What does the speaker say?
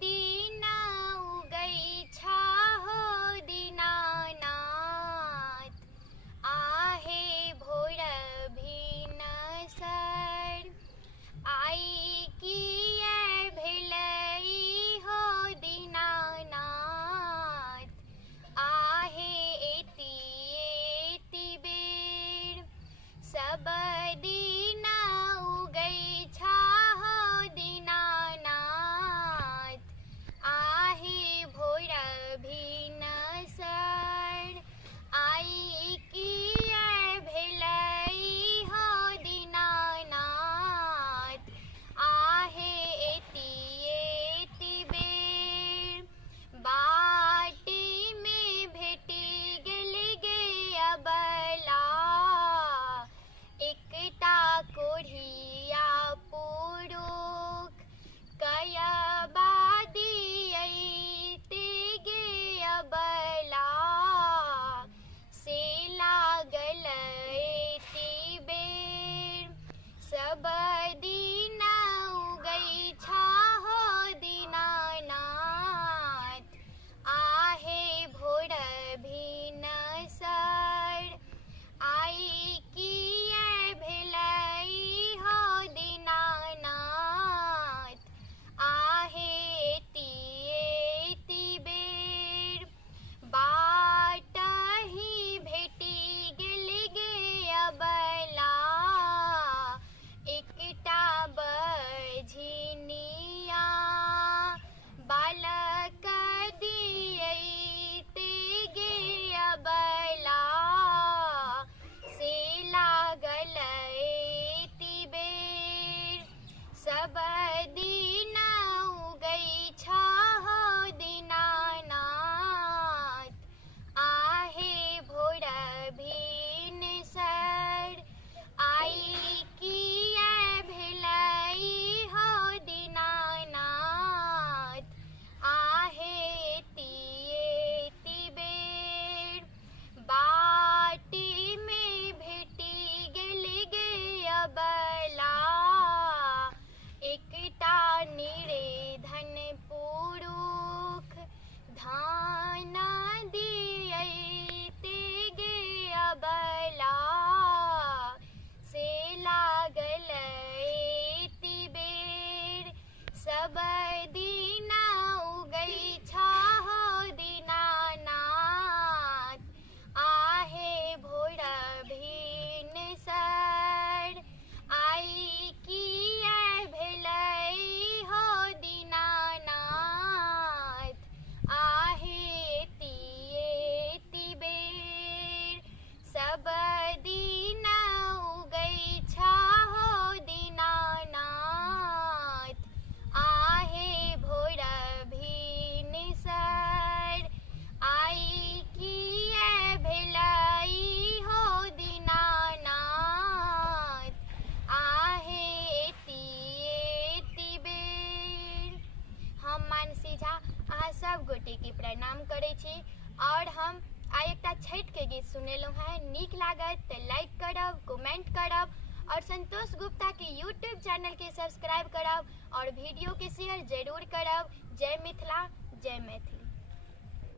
दिन उगई छाहो दीनानाथ, आहे भोर भिन सर, आई किए भेलई हो दीनानाथ, आहे एति एति बेर, सब दिन उगई छाहो दीनानाथ, आहे भोर भिन सर, आई किए भेलई हो दीनानाथ, आहे एति एति बेर, बाटी में भेटी गेल गे अबला, एकटा कोढ़िया पुरुष, कयबा दियैते गे अबला, से लागल एति बेर, सब दिन उगई छाहो दीनानाथ, आहे भोर भिन सर, आई किए भेलई हो दीनानाथ, आहे एति एति बेर, बाटही भेटी गेल गे अबला, एकटा बझिनिया, बालक दियैते गे अबला, से लागल एति बेर, सब दिन उगई छाहो दीनानाथ, आहे भोर भिन सर, आई किए भेलई हो दीनानाथ, आहे एति एति बेर, बाटी में भेटी गेल गे अबला, एकटा निर्धन पुरुष, धान दियैते गे अबला, से लागल एति बेर, सब दिन उगई छाहो दीनानाथ, आहे भोर भिन सर, आई किए भेलई हो दीनानाथ, आहे एति एति बेर, सब दिन उगई छाहो दीनानाथ, आहे भोर भिन सर, आई किए भेलई हो दीनानाथ, आहे एति एति बेर। हम मानसी झा अहाँ सब गोटे के प्रणाम करे छी और हम आइ एकटा छठि के गीत सुनेलहुँ हैं। नीक लागत तो लाइक करब, कमेंट करब और संतोष गुप्ता के यूट्यूब चैनल के सब्सक्राइब करब और वीडियो के शेयर जरूर करब। जय मिथिला, जय मैथिली।